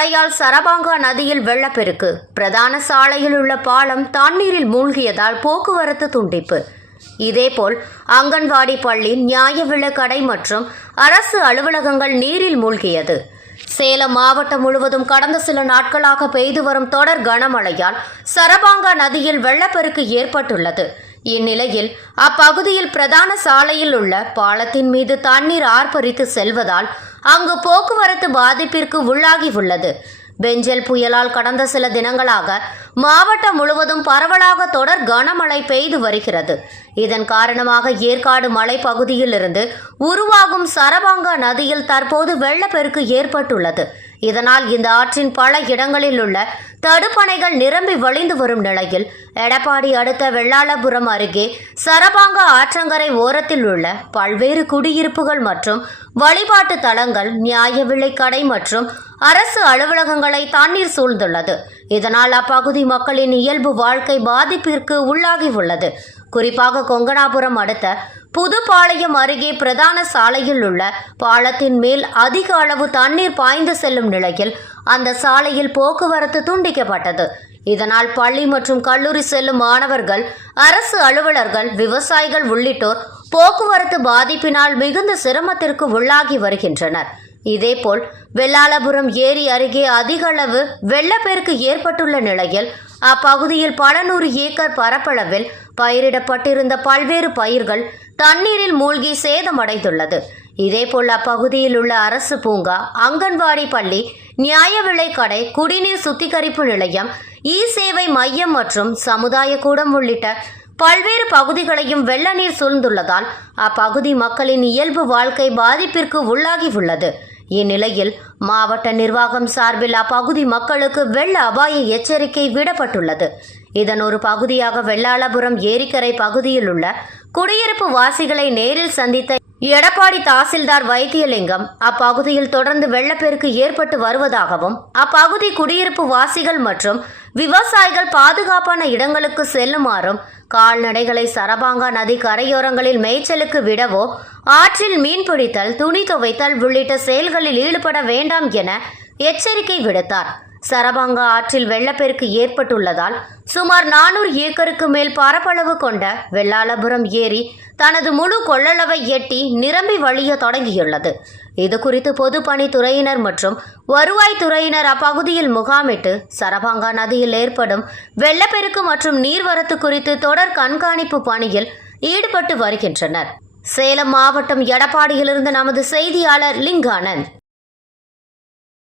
மழையால் சரபாங்கா நதியில் வெள்ளப்பெருக்கு. பிரதான சாலையில் உள்ள பாலம் தண்ணீரில் மூழ்கியதால் போக்குவரத்து துண்டிப்பு. இதேபோல் அங்கன்வாடி பள்ளி நியாய விலை கடை மற்றும் அரசு அலுவலகங்கள் நீரில் மூழ்கியது. சேலம் மாவட்டம் முழுவதும் கடந்த சில நாட்களாக பெய்து வரும் தொடர் கனமழையால் சரபாங்கா நதியில் வெள்ளப்பெருக்கு ஏற்பட்டுள்ளது. இந்நிலையில் அப்பகுதியில் பிரதான சாலையில் உள்ள பாலத்தின் மீது தண்ணீர் ஆர்ப்பரித்து செல்வதால் அங்கு போக்குவரத்து பாதிப்பிற்கு உள்ளாகி உள்ளது பெஞ்சல் புயலால் கடந்த சில தினங்களாக மாவட்டம் முழுவதும் பரவலாக தொடர் கனமழை பெய்து வருகிறது. இதன் காரணமாக ஏற்காடு மலைப்பகுதியிலிருந்து உருவாகும் சரபாங்கா நதியில் தற்போது வெள்ளப்பெருக்கு ஏற்பட்டுள்ளது. இதனால் இந்த ஆற்றின் பல இடங்களில் உள்ள தடுப்பணைகள் நிரம்பி வழிந்து வரும் நிலையில் எடப்பாடி அடுத்த வெள்ளாளபுரம் அருகே சரபாங்க ஆற்றங்கரை ஓரத்தில் உள்ள பல்வேறு குடியிருப்புகள் மற்றும் வழிபாட்டு தலங்கள் நியாய விலை கடை மற்றும் அரசு அலுவலகங்களை தண்ணீர் சூழ்ந்துள்ளது. இதனால் அப்பகுதி மக்களின் இயல்பு வாழ்க்கை பாதிப்பிற்கு உள்ளாகி உள்ளது. குறிப்பாக கொங்கணாபுரம் அடுத்த புதுப்பாளையம் அருகே பிரதான சாலையில் உள்ள பாலத்தின் மேல் அதிக அளவு தண்ணீர் பாய்ந்து செல்லும் நிலையில் அந்த சாலையில் போக்குவரத்து துண்டிக்கப்பட்டது. இதனால் பள்ளி மற்றும் கல்லூரி செல்லும் மாணவர்கள் அரசு அலுவலர்கள் விவசாயிகள் உள்ளிட்டோர் போக்குவரத்து பாதிப்பினால் மிகுந்த சிரமத்திற்கு உள்ளாகி வருகின்றனர். இதேபோல் வெள்ளாளபுரம் ஏரி அருகே அதிக அளவு வெள்ளப்பெருக்கு ஏற்பட்டுள்ள நிலையில் அப்பகுதியில் பல நூறு ஏக்கர் பரப்பளவில் பயிரிடப்பட்டிருந்த பல்வேறு பயிர்கள் தண்ணீரில் மூழ்கி சேதமடைந்துள்ளது. இதேபோல் அப்பகுதியில் உள்ள அரசு பூங்கா அங்கன்வாடி பள்ளி நியாய விலை கடை குடிநீர் சுத்திகரிப்பு நிலையம் இ சேவை மையம் மற்றும் சமுதாய கூடம் உள்ளிட்ட பல்வேறு பகுதிகளையும் வெள்ள நீர் சூழ்ந்துள்ளதால் அப்பகுதி மக்களின் இயல்பு வாழ்க்கை பாதிப்பிற்கு உள்ளாகியுள்ளது. இந்நிலையில் மாவட்ட நிர்வாகம் சார்பில் அப்பகுதி மக்களுக்கு வெள்ள அபாய எச்சரிக்கை விடப்பட்டுள்ளது. இதன் ஒரு பகுதியாக வெள்ளாளபுரம் ஏரிக்கரை பகுதியில் உள்ள குடியிருப்பு வாசிகளை நேரில் சந்தித்த எடப்பாடி தாசில்தார் வைத்தியலிங்கம் அப்பகுதியில் தொடர்ந்து வெள்ளப்பெருக்கு ஏற்பட்டு வருவதாகவும் அப்பகுதி குடியிருப்பு வாசிகள் மற்றும் விவசாயிகள் பாதுகாப்பான இடங்களுக்கு செல்லுமாறும் கால்நடைகளை சரபாங்கா நதி கரையோரங்களில் மேய்ச்சலுக்கு விடவோ ஆற்றில் மீன்பிடித்தல் துணி துவைத்தல் உள்ளிட்ட செயல்களில் ஈடுபட வேண்டாம் என எச்சரிக்கை விடுத்தார். சரபங்கா ஆற்றில் வெள்ளப்பெருக்கு ஏற்பட்டுள்ளதால் சுமார் நானூறு ஏக்கருக்கு மேல் பரப்பளவு கொண்ட வெள்ளாளபுரம் ஏரி தனது முழு கொள்ளளவை எட்டி நிரம்பி வழிய தொடங்கியுள்ளது. இது குறித்து பொதுப்பணித்துறையினர் மற்றும் வருவாய்த்துறையினர் அப்பகுதியில் முகாமிட்டு சரபாங்கா நதியில் ஏற்படும் வெள்ளப்பெருக்கு மற்றும் நீர்வரத்து குறித்து தொடர் கண்காணிப்பு பணியில் ஈடுபட்டு வருகின்றனர். சேலம் மாவட்டம் எடப்பாடியிலிருந்து நமது செய்தியாளர் லிங்கானந்த்.